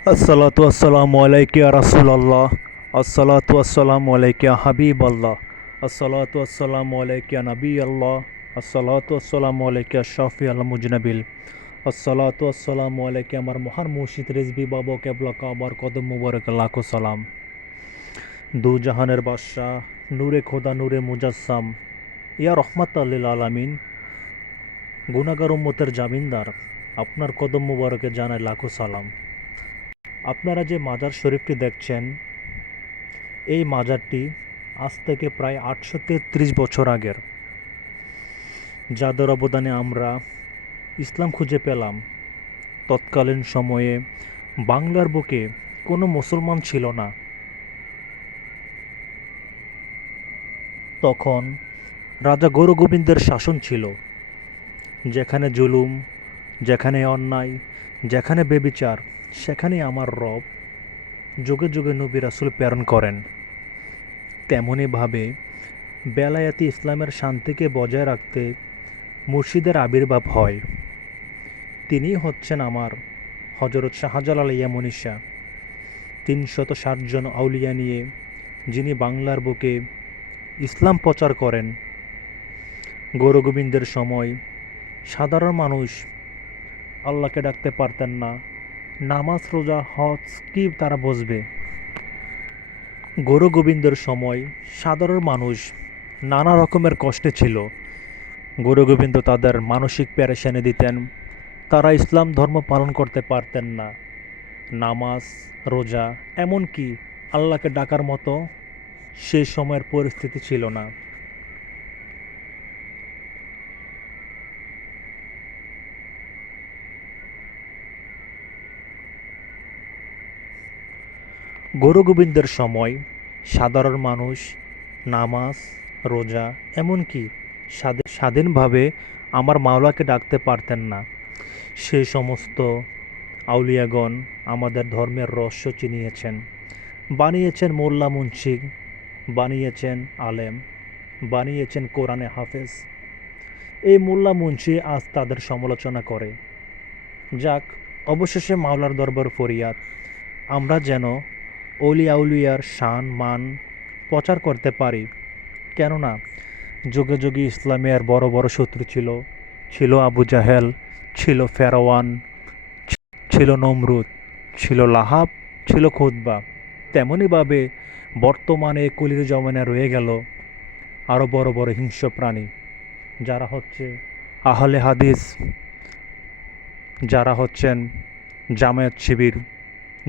আসসালাতু আসসালামু আলাইকা রাসূলুল্লাহ। আসসালাতু আসসালামু আলাইকা হাবিব আল্লাহ আসসালাতু আসসালামু আলাইকা নবী আল্লাহ আসসালাতু আসসালামু আলাইকা শাফি আল মুজনাবিল। আসসালাতু আসসালামু আলাইকা আমার মহান মুর্শিদ রিজবি বাবা কেবলা কাবার কদম মুবারক, লাখো সালাম। দু জাহানের বাদশাহ, নূরে খোদা, নূরে মুজাসসাম। ইয়া রহমাত আল্লিল আলামিন। গুনাগার উম্মতের জামিনদার, আপনার কদম মুবারকে জানায় লাখো সালাম। আপনারা যে মাজার শরীফটি দেখছেন, এই মাজারটি আজ থেকে প্রায় আটশো তেত্রিশ বছর আগের। যাদের অবদানে আমরা ইসলাম খুঁজে পেলাম। তৎকালীন সময়ে বাংলার বুকে কোনো মুসলমান ছিল না। তখন রাজা গৌর গোবিন্দের শাসন ছিল। যেখানে জুলুম, যেখানে অন্যায়, যেখানে বেবিচার সেখানে আমার রব যুগে যুগে নবী রাসুল প্রেরণ করেন। তেমনইভাবে বেলায়াতি ইসলামের শান্তিকে বজায় রাখতে মুর্শিদের আবির্ভাব হয়। তিনি হচ্ছেন আমার হজরত শাহজালাল ইয়ামনিশা তিনশত ষাটজন আউলিয়া নিয়ে যিনি বাংলার বুকে ইসলাম প্রচার করেন। গৌরগোবিন্দের সময় সাধারণ মানুষ আল্লাহকে ডাকতে পারতেন না। নামাজ, রোজা, হজ, কি তারা বসবে গৌর গোবিন্দর সময় সাধারণ মানুষ নানা রকমের কষ্টে ছিল। গৌর গোবিন্দ তাদের মানসিক প্যারেশানি দিতেন, তারা ইসলাম ধর্ম পালন করতে পারতেন না। নামাজ, রোজা, এমনকি আল্লাহকে ডাকার মতো সে সময়ের পরিস্থিতি ছিল না। গৌর গোবিন্দের সময় সাধারণ মানুষ, নামাজ, রোজা, এমনকি স্বাধী- স্বাধীনভাবে আমার মাওলাকে ডাকতে পারতেন না। সে সমস্ত আউলিয়াগণ আমাদের ধর্মের রহস্য চিনিয়েছেন। বানিয়েছেন মোল্লা মুন্সি, বানিয়েছেন আলেম, বানিয়েছেন কোরআনে হাফেজ। এই মোল্লা মুন্সি আজ তাদের সমালোচনা করে। যাক, অবশেষে মাওলার দরবার ফরিয়াদ। আমরা যেন অলিয়া উলিয়ার শান মান প্রচার করতে পারি। কেননা যুগে যুগে ইসলামের বড় বড় শত্রু ছিল ছিল আবু জাহেল, ছিল ফেরওয়ান, ছিল নমরুদ, ছিল লাহাব, ছিল খুতবা। তেমনইভাবে বর্তমানে কলির জমানা রয়ে গেল আরও বড় বড় হিংস্র প্রাণী, যারা হচ্ছে আহলে হাদিস, যারা হচ্ছেন জামায়াত শিবির,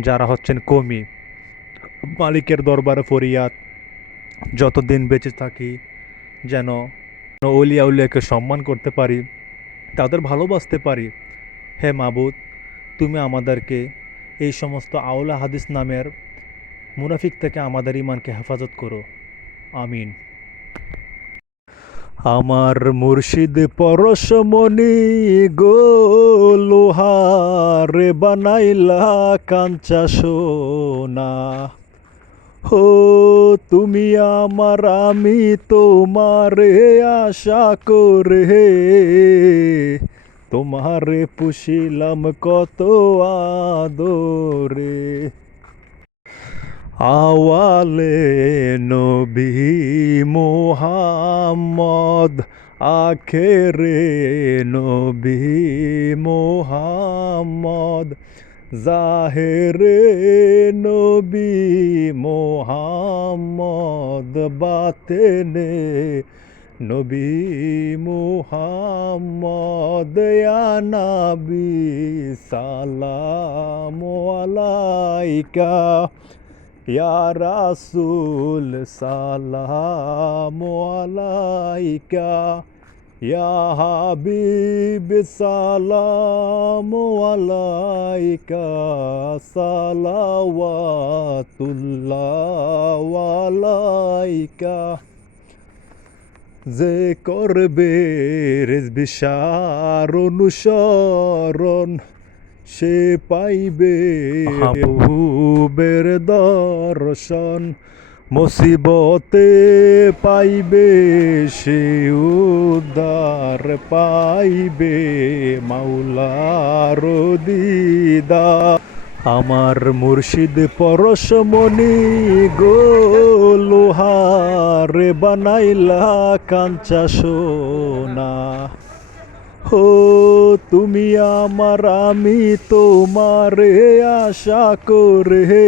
যারা হচ্ছেন কমি। মালিকের দরবারে ফরিয়াদ, যতদিন বেঁচে থাকি, যেন অলিয়া উলিয়াকে সম্মান করতে পারি, তাদের ভালোবাসতে পারি। হে মাবুদ, তুমি আমাদেরকে এই সমস্ত আওলা হাদিস নামের মুনাফিক থেকে আমাদের ইমানকে হেফাজত করো। আমিন। আমার মুর্শিদ পরশমণি গো, লোহারে বানাইলা কাঞ্চা সোনা। হো, তুমি আমার, আমি তোমারে আশা করে। তোমারে পুষিলাম কত আদরে। আওয়ালে নবী মোহাম্মদ, আখেরে নবী মোহাম্মদ। জাহেরে নবী মোহাম্মদ বাতেনে নবী মোহাম্মদ নবী সালাম আলাইকা ইয়া রাসূল সালাম আলাইকা। হাবিব সালাম আলাইকা সালাওয়াতুল্লাহ আলাইকা। যে করবে সার অনুসরণ সে পাইবে দর্শন। মুসিবতে পাইবে সে উদ্ধার, পাইবে মাওলার দিদা আমার মুর্শিদ পরশমণি গো, লোহারে বানাইলা কাঞ্চা সোনা। হো, তুমি আমার, আমি তোমারে আশা করে